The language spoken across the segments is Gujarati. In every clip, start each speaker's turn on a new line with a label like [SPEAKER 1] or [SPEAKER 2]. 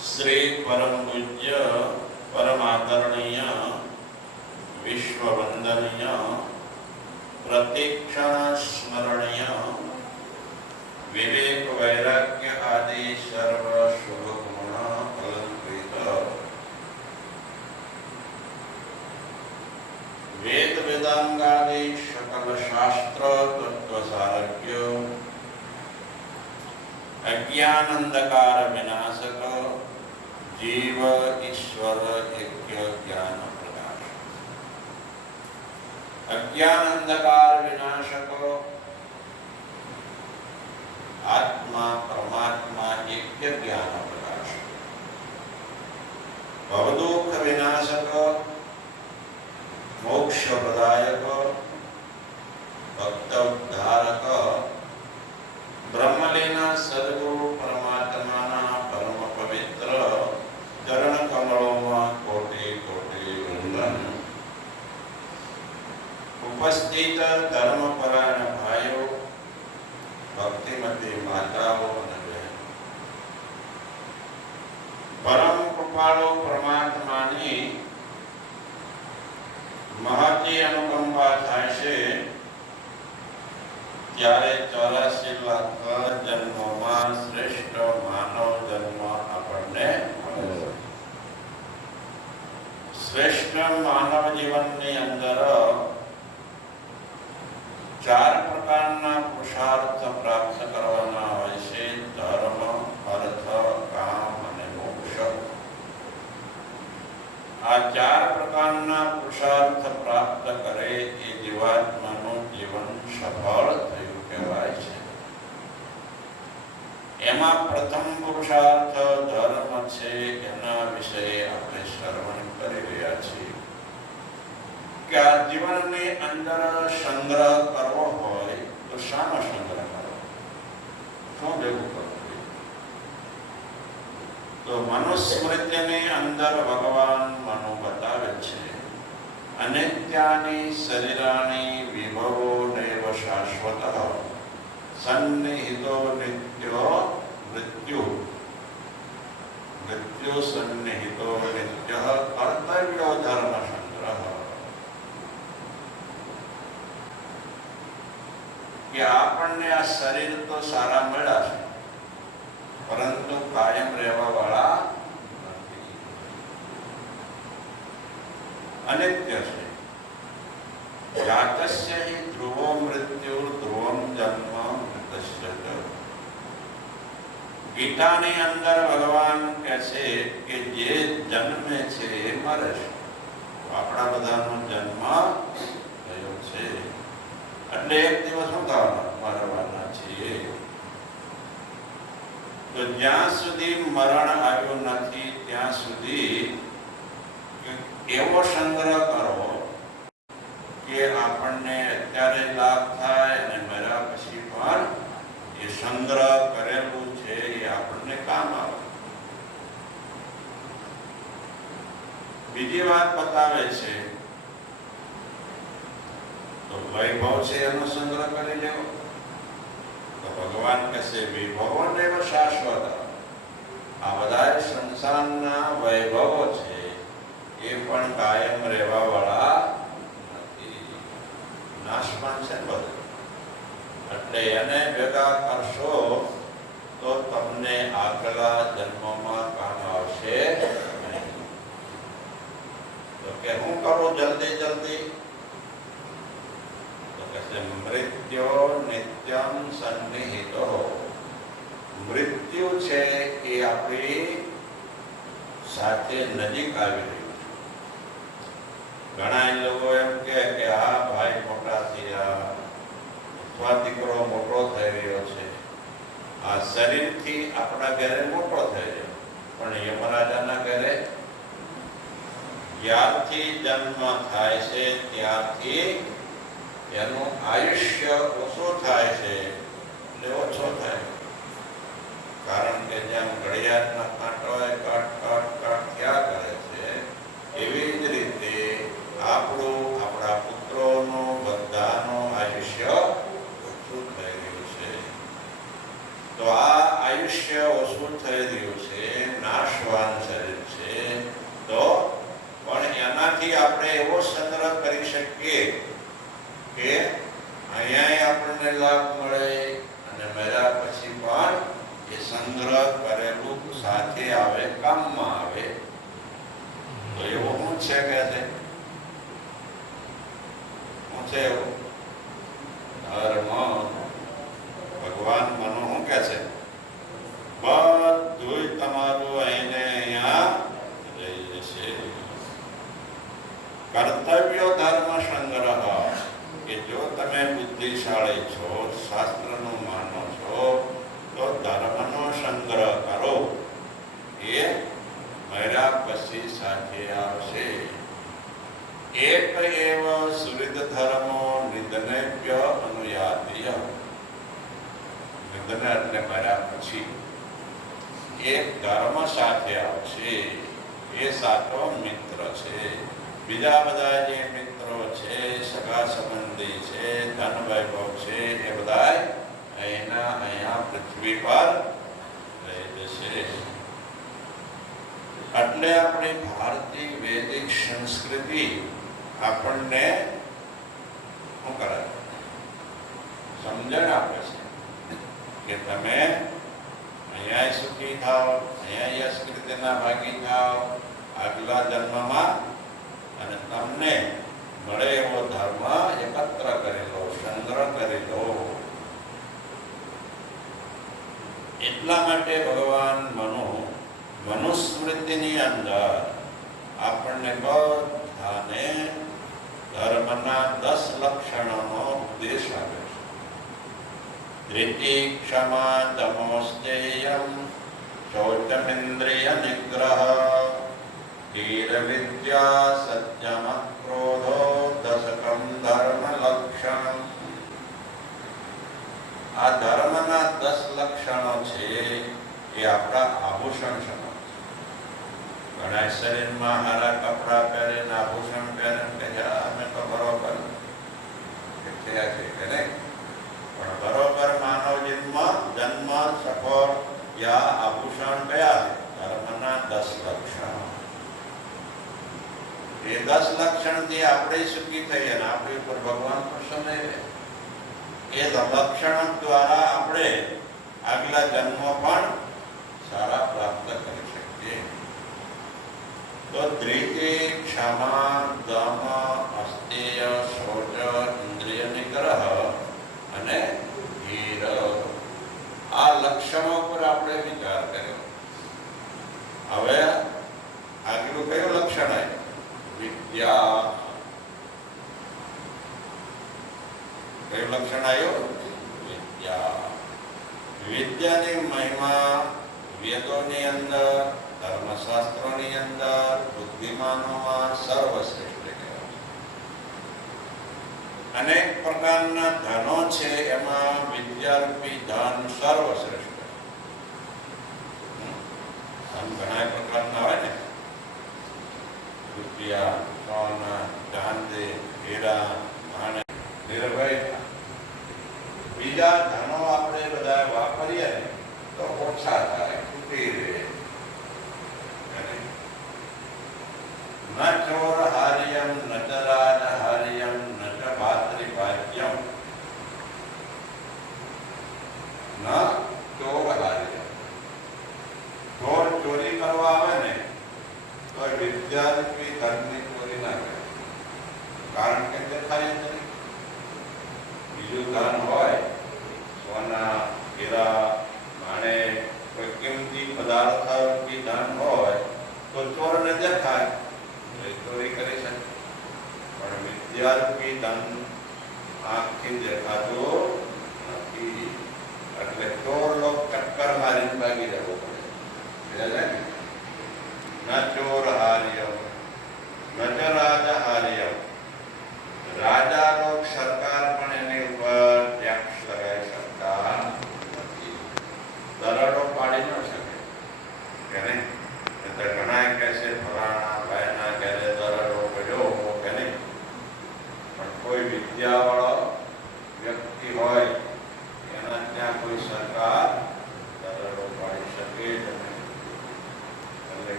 [SPEAKER 1] શ્રી પરમ પૂજ્ય પરમાદરણીય વિશ્વ વંદનીય પ્રતિક્ષણ સ્મરણીય વિવેક વૈરાગ્ય આદિ સર્વ વેદાંગાદિ સકલ શાસ્ત્ર તત્વસારજ્ય અજ્ઞાનંદકાર વિનાશક જીવ ઈશ્વર એક્ય જ્ઞાન પ્રકાશ અજ્ઞાનંદકાર વિનાશક આત્મા પરમાત્મા એક્ય જ્ઞાન પ્રકાશ ભવદુઃખ વિનાશક મોક્ષ પ્રદાયક ભક્ત ઉદ્ધારક બ્રહ્મલીના સદગુરુ પરમાત્માના પરમ પવિત્ર ચરણ કમળોમાં કોટી કોટી વંદન ઉપસ્થિત ધર્મપરાયણ ભાઈઓ ભક્તિમતી માતાઓ અને બહેનો પરમ કૃપાળો પરમાત્માની મહતી અનુકંપા થાય છે ત્યારે ચોરાસી લાખ જન્મોમાં શ્રેષ્ઠ માનવ જન્મ આપણને શ્રેષ્ઠ માનવ જીવનની અંદર ચાર પ્રકારના પુરુષાર્થ પ્રાપ્ત કરવાના હોય છે ધર્મ અર્થ કામ અને મોક્ષ આ ચાર પ્રકારના પુરુષાર્થ પ્રાપ્ત કરે એ જીવાત્માનું જીવન સફળ થયું કહેવાય છે એમાં પ્રથમ પુરુષાર્થ ધર્મ છે એના વિશે આપણે શ્રવણ કરી રહ્યા છીએ કે આ જીવનની અંદર સંગ્રહ કરવો હોય તો શાનો સંગ્રહ કરવો શું ભેગું કરવું? તો મનુસ્મૃતિની અંદર ભગવાન મનુ બતાવે છે અનિત્યાની શરીરાણી વિભવો નૈવ શાશ્વત સન્નિહિતો નિત્યો મૃત્યુ મૃત્યુ સન્નિહિતો નિત્ય કર્તવ્યો ધર્મ સંગ્રહ કે આપણને આ શરીર તો સારા મળ્યા છે પરંતુ કાયમ રહેવા વાળા નથી અનિત્ય છે જાતસ્ય હિ ધ્રુવો મૃત્યુ, ધ્રુવમ જન્મ, મૃતસ્ય ગીતાની અંદર ભગવાન કહે છે કે જે જન્મે છે એ મરે છે. આપણા બધાનો જન્મ થયો છે. એટલે એક દિવસ શું થવાના? મરવાના છીએ. તો જ્યાં સુધી મરણ આવ્યું નથી, ત્યાં સુધી એવો સંગ્રહ કરો કે આપણને અત્યારે લાભ થાય અને મર્યા પછી પણ એ સંગ્રહ કરેલું છે એ આપણને કામ આવે. બીજી વાત બતાવે છે, તો વૈભવ છે એનો સંગ્રહ કરી લેવો. તો ભગવાન કહેશે, વિભવો ને શાશ્વત. આ બધા સંસારના વૈભવો છે. એ પણ કાયમ રહેવા વાળા નથી બધું. એટલે એને ભેગા કરશો તો તમને આગલા જન્મમાં કામ આવશે તો કે હું કરું જલ્દી જલ્દી? મૃત્યો નિત્યમ સન્નિહિતો મૃત્યુ છે એ આપણી સાથે નજીક આવી રહ્યું છે ઘણા એ લોકો એમ કહે કે આ ભાઈ મોટા થયા અથવા દીકરો મોટો થઈ રહ્યો છે આ શરીરથી આપણા ઘરે મોટો થઈ રહ્યો પણ યમરાજાના ઘરે જ્યારથી જન્મ થાય છે ત્યારથી એનું આયુષ્ય ઓછું થાય છે એટલે ઓછો થાય. કારણ કે જેમ ઘડિયાળના કાંટોએ કટ કટ કટ થયા કરે છે? એવી જ રીતે આપણું, આપણા પુત્રોનું, બધાનું આયુષ્ય ઓછું થઈ રહ્યું છે. તો આ આયુષ્ય ઓછું થઈ રહ્યું છે, નાશવાન શરીર છે, તો પણ એનાથી આપણે એવો સંગ્રહ કરી શકીએ કે અહીંયા આપણને લાભ મળે અને મળ્યા પછી પણ એ સંગ્રહ કરેલું સાથે આવે, કામમાં આવે. તો એવું શું છે કે છે શું છે એવું ધર્મ ભગવાન મનો શું કે છે બધું તમારું અહીંને અહીંયા રહી જશે કર્તવ્ય ધર્મ સંગ્રહ કે જો તમે બુદ્ધિશાળી છો શાસ્ત્રનું માનો છો તો ધર્મનો સંગ્રહ કરો એ મર્યા પછી સાથે આવશે એક એવ સુરિત ધર્મો નિધનેભ્ય અનુયાતીય નિધન એટલે મર્યા પછી। એક ધર્મ સાથે આવશે, એ સાચો મિત્ર છે। બીજા બધા જે મિત્રો છે, સગા સંબંધી છે ધન વૈભવ છે, એ બધા અહીંના અહીંયા પૃથ્વી પર રહી જશે। એટલે આપણી ભારતીય વૈદિક સંસ્કૃતિ આપણને શું કરે? સમજણ આપે છે કે તમે અહીંયા સુખી થાઓ અહીંયા યશકૃતિના ભાગી થાઓ આગલા જન્મમાં અને તમને મળે એવો ધર્મ એકત્ર કરી લો, સંગ્રહ કરી લો. એટલા માટે ભગવાન મનુ, મનુસ્મૃતિની અંદર આપણને બધાને ધર્મના દસ લક્ષણોનો ઉપદેશ આપે છે. ધૃતિ ક્ષમા તમોસ્તેયમ શૌચમિન્દ્રિય નિગ્રહ ધીર વિદ્યા સત્યમ ક્રોધો દશકમ ધર્મ લક્ષણ આ ધર્મના દસ લક્ષણો છે એ આપણા આભૂષણ ઘણા શરીરમાં હારા કપડા પહેરીને, આભૂષણ પહેરીને કહે અમે તો બરોબર થયા છે કે નહીં? પણ બરોબર માનવ જન્મ જન્મ, સફળ યા આભૂષણ કયા ધર્મના દસ લક્ષણ. એ દસ લક્ષણથી આપણે સુખી થઈએ? અને આપણી ઉપર ભગવાન પ્રસન્ન રહે. એ લક્ષણ દ્વારા આપણે આગલા જન્મ પણ સારા પ્રાપ્ત કરી શકીએ ક્ષમા દમ અસ્તેય શૌચ ઇન્દ્રિય નિગ્રહ અને ધીર આ લક્ષણો પર આપણે વિચાર કર્યો હવે આગલું કયું લક્ષણ આવ્યું વિદ્યા કયું લક્ષણ આવ્યું વિદ્યા વિદ્યાની મહિમા વેદોની અંદર, ધર્મશાસ્ત્રોની અંદર, બુદ્ધિમાનોમાં સર્વશ્રેષ્ઠ અનેક પ્રકારના ધનો છે, એમાં વિદ્યારૂપી ધન સર્વશ્રેષ્ઠ? ધન ઘણા પ્રકારના હોય ને. રૂપિયા, સોના, ચાંદી, હીરા માણેક નિર્ભય. બીજા ધનો આપણે બધા વાપરીએ તો ઓછા થાય. તૂટી રહે ન ચોર તો ચોરને દેખાય એટલે ચોરી કરી શકે પણ વિદ્યારૂપી ધન આંખથી દેખાતો નથી એટલે ચોર લોક ટક્કર મારીને ભાગી જવો પડે ના ચોર હાર્ય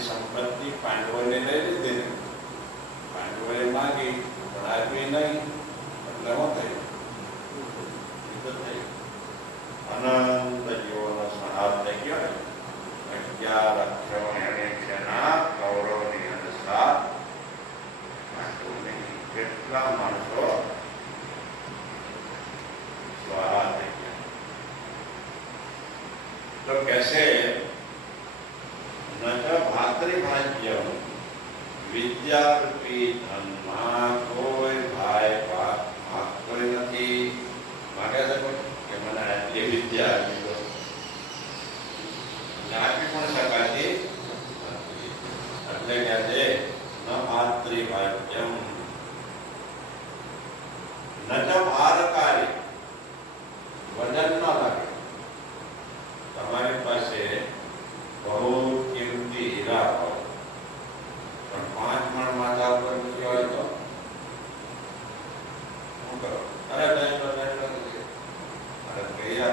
[SPEAKER 1] સંપત્તિ પાંડવોને લઈ લીધી. પાંડવોએ માગી પણ નહીં. એટલે શું થયું? અનંત જીવોનો સંહાર થઈ ગયો અગિયાર અક્ષરોને કૌરવની અનુસાર. કેટલા માણસો સ્વાહા થઈ ગયા? તો કહેશે न च भातृभाज्यं विद्यारूपी धन्मा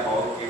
[SPEAKER 1] all Hall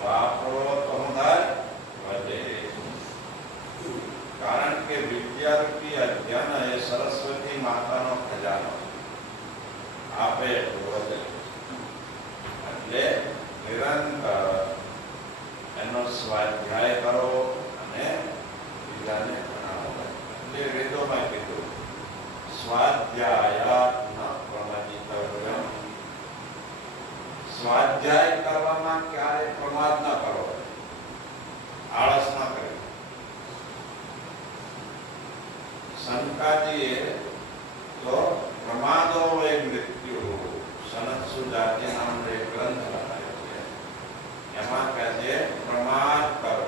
[SPEAKER 1] বা পরবর্তী શંકાજીએ તો પ્રમાદો એક મૃત્યુ સનત્સુ જાતિ નામનો એક ગ્રંથ લખાયો છે એમાં કહે છે પ્રમાદ કરો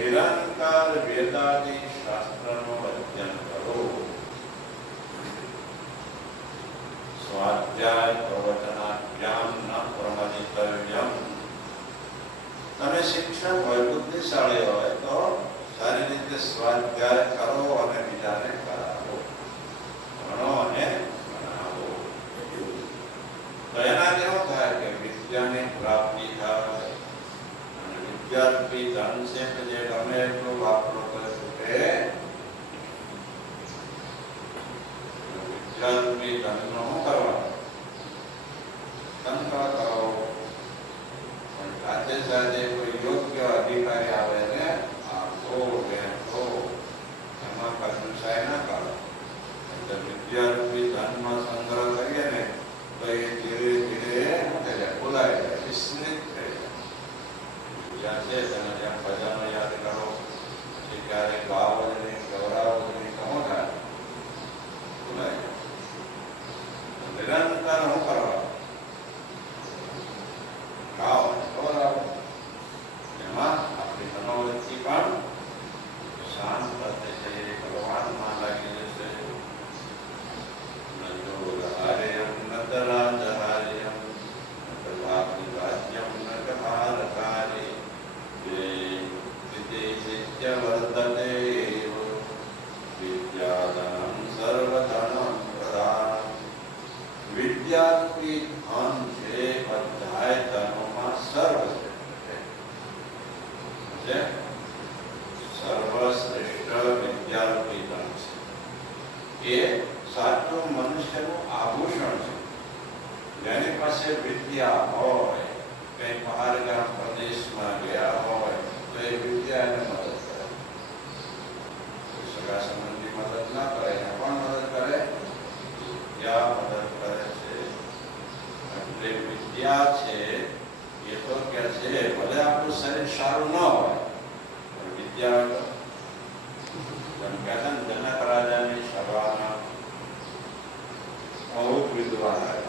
[SPEAKER 1] નિરંતર વેદાદી શાસ્ત્રનું અધ્યયન કરો. સ્વાધ્યાય પ્રવચનાભ્યામ ન પ્રમદિતવ્યમ તમે શિક્ષક હોય બુદ્ધિશાળી હોય તો સારી રીતે સ્વાધ્યાય કરો અને બીજાને કરાવો. ભણો અને ભણાવો. તો એના શું વિદ્યાર્થી ધન કે જે ગમે એટલું વાપરો કરે છૂટે વિદ્યાર્થી ધનનો શું કરવાનું. સંગ્રહ કરો. પણ સાથે સાથે કોઈ યોગ્ય અધિકારી આવે ને આપો વહેંચો એમાં કંજુસાઈ ના કરો એટલે વિદ્યાર્થી ધનમાં સંગ્રહ કરીએ ને, તો એ ધીરે ધીરે બોલાય જાય જ્યાં છે તેને ત્યાં ખજાનો યાદ કરો પછી ક્યારેક ગાવો જ નહીં ગૌરાવો જ નહીં તો શું થાય બોલાય જાય નિરંતર શું કરવા ગાઓ ગૌરાવો એમાં આપણી મનોવૃત્તિ પણ શાંત થશે છે ભગવાનમાં લાગી જશે ન જોરહાર્યમ ન તરાજહાર્યમ ન તથાપિરાજ્યમ ન કથારકારી જે વિદે નિત્યવર્તતે એવ વિદ્યાધનમ સર્વધનમ પ્રદાન વિદ્યાર્થી ધન છે બધાય ધનોમાં સર્વ છે છે સર્વશ્રેષ્ઠ વિદ્યાર્થી ધન છે એ સાચું મનુષ્યનું આભૂષણ છે જેની પાસે વિદ્યા હોય કઈ બહારગામ પ્રદેશમાં ગયા હોય તો એ વિદ્યા એને મદદ કરે કોઈ સગા સંબંધી મદદ ના કરે એને પણ મદદ કરે વિદ્યા મદદ કરે છે એટલે વિદ્યા છે એ તો કે છે ભલે આપણું શરીર સારું ન હોય પણ વિદ્યા હોય તો જેમ કહે છે ને જનક રાજાની lives.